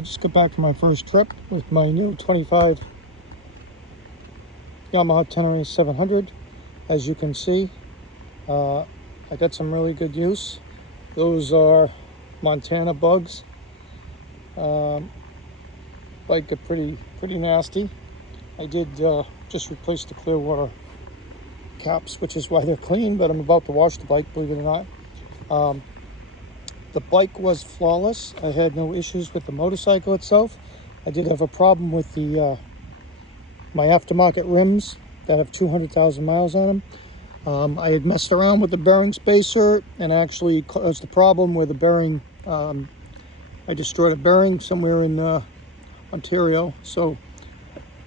just got back from my first trip with my new 25 Yamaha Tenere 700. As you can see, I got some really good use. Those are Montana bugs. Bike got pretty nasty. I did just replace the clear water caps, which is why they're clean, but I'm about to wash the bike, believe it or not. The bike was flawless. I had no issues with the motorcycle itself. I did have a problem with the my aftermarket rims that have 200,000 miles on them. I had messed around with the bearing spacer and actually caused the problem where the bearing, I destroyed a bearing somewhere in Ontario. So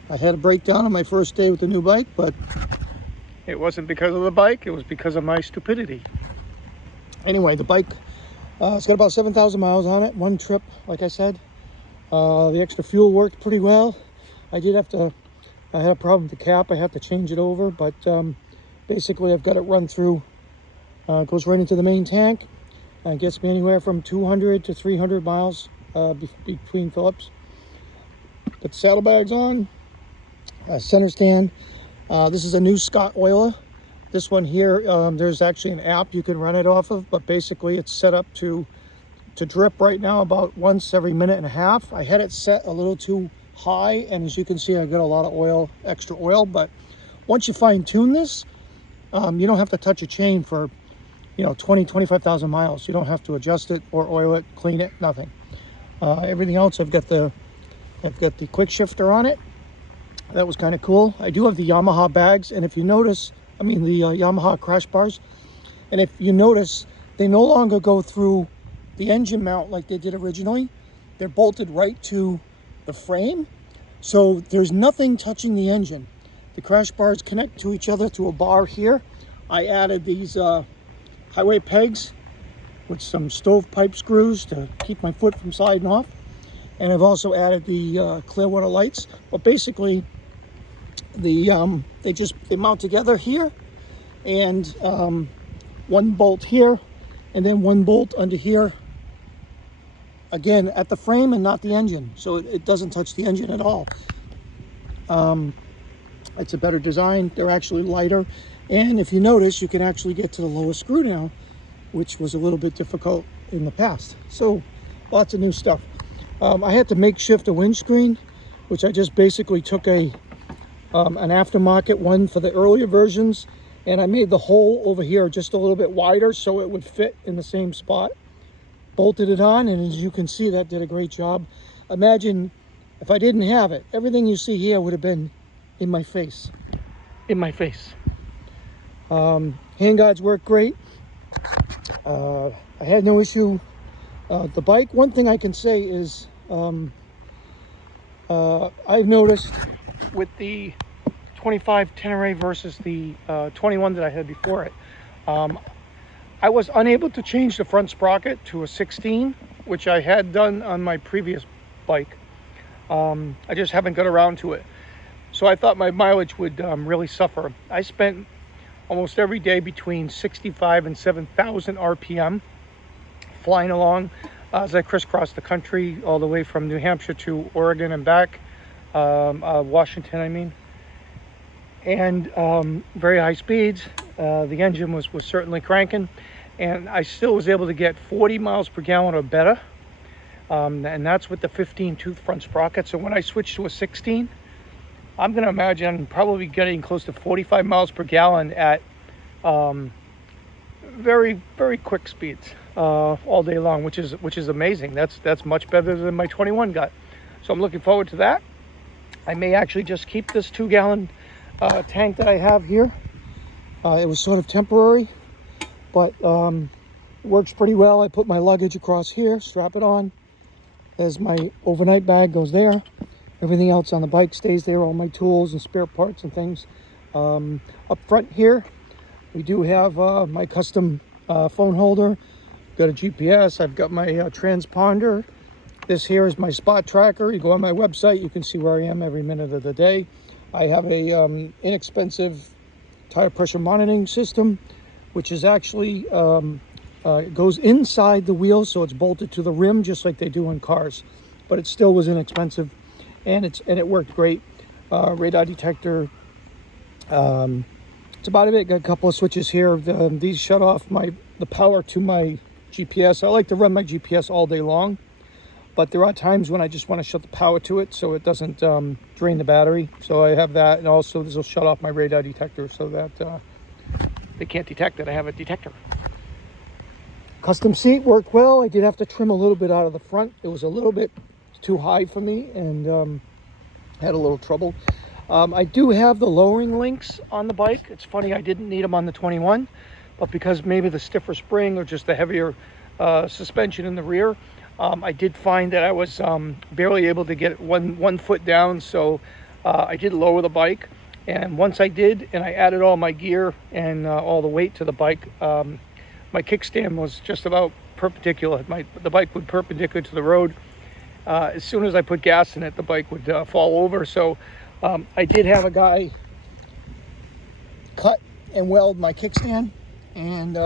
I had a breakdown on my first day with the new bike, but it wasn't because of the bike, it was because of my stupidity. Anyway, the bike, it's got about 7,000 miles on it, one trip, like I said. The extra fuel worked pretty well. I had a problem with the cap, I had to change it over, but basically I've got it run through, goes right into the main tank, and gets me anywhere from 200 to 300 miles between Phillips. Put the saddlebags on, center stand. This is a new Scott oiler. This one here, there's actually an app you can run it off of, but basically it's set up to drip right now about once every minute and a half. I had it set a little too high, and as you can see, I got a lot of oil, extra oil. But once you fine tune this, you don't have to touch a chain for 25,000 miles. You don't have to adjust it or oil it, clean it, nothing. Everything else, I've got the quick shifter on it. That was kind of cool. I do have the Yamaha bags, and if you notice, the Yamaha crash bars, and if you notice, they no longer go through the engine mount like they did originally. They're bolted right to the frame, so there's nothing touching the engine. The crash bars connect to each other through a bar here. I added these highway pegs with some stovepipe screws to keep my foot from sliding off, and I've also added the clear water lights. But basically, they mount together here, and one bolt here, and then one bolt under here, again at the frame and not the engine, so it doesn't touch the engine at all. It's a better design. They're actually lighter, and if you notice, you can actually get to the lowest screw now, which was a little bit difficult in the past. So lots of new stuff. I had to makeshift a windscreen, which I just basically took an aftermarket one for the earlier versions, and I made the hole over here just a little bit wider so it would fit in the same spot. Bolted it on, and as you can see, that did a great job. Imagine if I didn't have it, everything you see here would have been in my face. Handguards work great. I had no issue. The bike, one thing I can say is I've noticed with the 25 Tenere versus the 21 that I had before it, I was unable to change the front sprocket to a 16, which I had done on my previous bike. I just haven't got around to it. So I thought my mileage would really suffer. I spent almost every day between 65 and 7,000 RPM flying along as I crisscrossed the country all the way from New Hampshire to Oregon and back, Washington, and very high speeds. The engine was certainly cranking, and I still was able to get 40 miles per gallon or better, and that's with the 15 tooth front sprocket. So when I switched to a 16, I'm going to imagine I'm probably getting close to 45 miles per gallon at very, very quick speeds all day long, which is amazing. That's much better than my 21 got. So I'm looking forward to that. I may actually just keep this 2-gallon tank that I have here. It was sort of temporary, but works pretty well. I put my luggage across here, strap it on. As my overnight bag goes there. Everything else on the bike stays there, all my tools and spare parts and things. Up front here, we do have my custom phone holder. Got a GPS, I've got my transponder. This here is my spot tracker. You go on my website, you can see where I am every minute of the day. I have a inexpensive tire pressure monitoring system, which is actually, it goes inside the wheel, so it's bolted to the rim just like they do in cars. but it still was inexpensive, and it worked great. Radar detector. It's about it. Got a couple of switches here. These shut off the power to my GPS. I like to run my GPS all day long, but there are times when I just want to shut the power to it so it doesn't drain the battery. So I have that, and also this will shut off my radar detector so that they can't detect that I have a detector. Custom seat worked well. I did have to trim a little bit out of the front. It was a little bit too high for me, and had a little trouble. I do have the lowering links on the bike. It's funny, I didn't need them on the 21, but because maybe the stiffer spring or just the heavier suspension in the rear, I did find that I was barely able to get one foot down, so I did lower the bike. And once I did, and I added all my gear and all the weight to the bike, my kickstand was just about perpendicular. The bike would perpendicular to the road. As soon as I put gas in it, the bike would fall over. So I did have a guy cut and weld my kickstand, and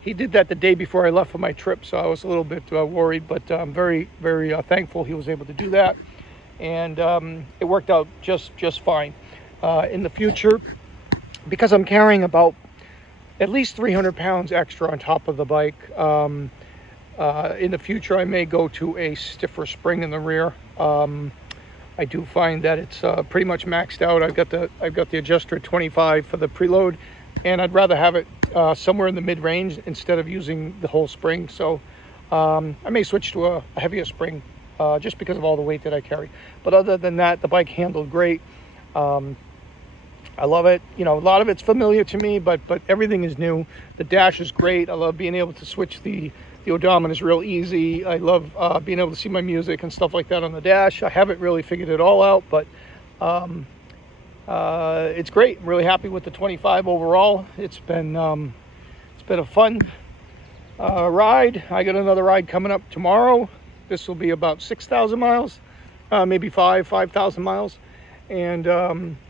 he did that the day before I left for my trip, so I was a little bit worried, but I'm very, very thankful he was able to do that, and it worked out just fine. In the future, because I'm carrying about at least 300 pounds extra on top of the bike, in the future I may go to a stiffer spring in the rear. I do find that it's pretty much maxed out. I've got the adjuster at 25 for the preload, and I'd rather have it somewhere in the mid-range instead of using the whole spring. So I may switch to a heavier spring just because of all the weight that I carry. But other than that, the bike handled great. I love it. You know, a lot of it's familiar to me, but everything is new. The dash is great. I love being able to switch the odometer is real easy. I love being able to see my music and stuff like that on the dash. I haven't really figured it all out, but it's great. I'm really happy with the 25 overall. It's been a fun ride. I got another ride coming up tomorrow. This will be about 6,000 miles, maybe 5,000 miles, and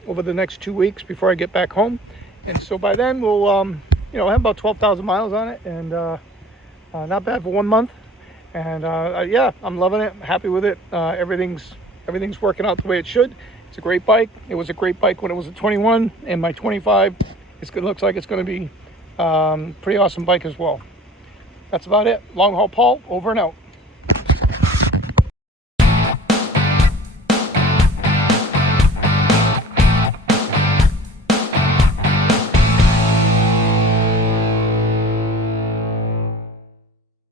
over the next 2 weeks before I get back home. And so by then we'll have about 12,000 miles on it, and not bad for 1 month. And yeah, I'm loving it. I'm happy with it. Everything's working out the way it should. It's a great bike. It was a great bike when it was a 21, and my 25 looks like it's going to be pretty awesome bike as well. That's about it. Longhaulpaul, over and out.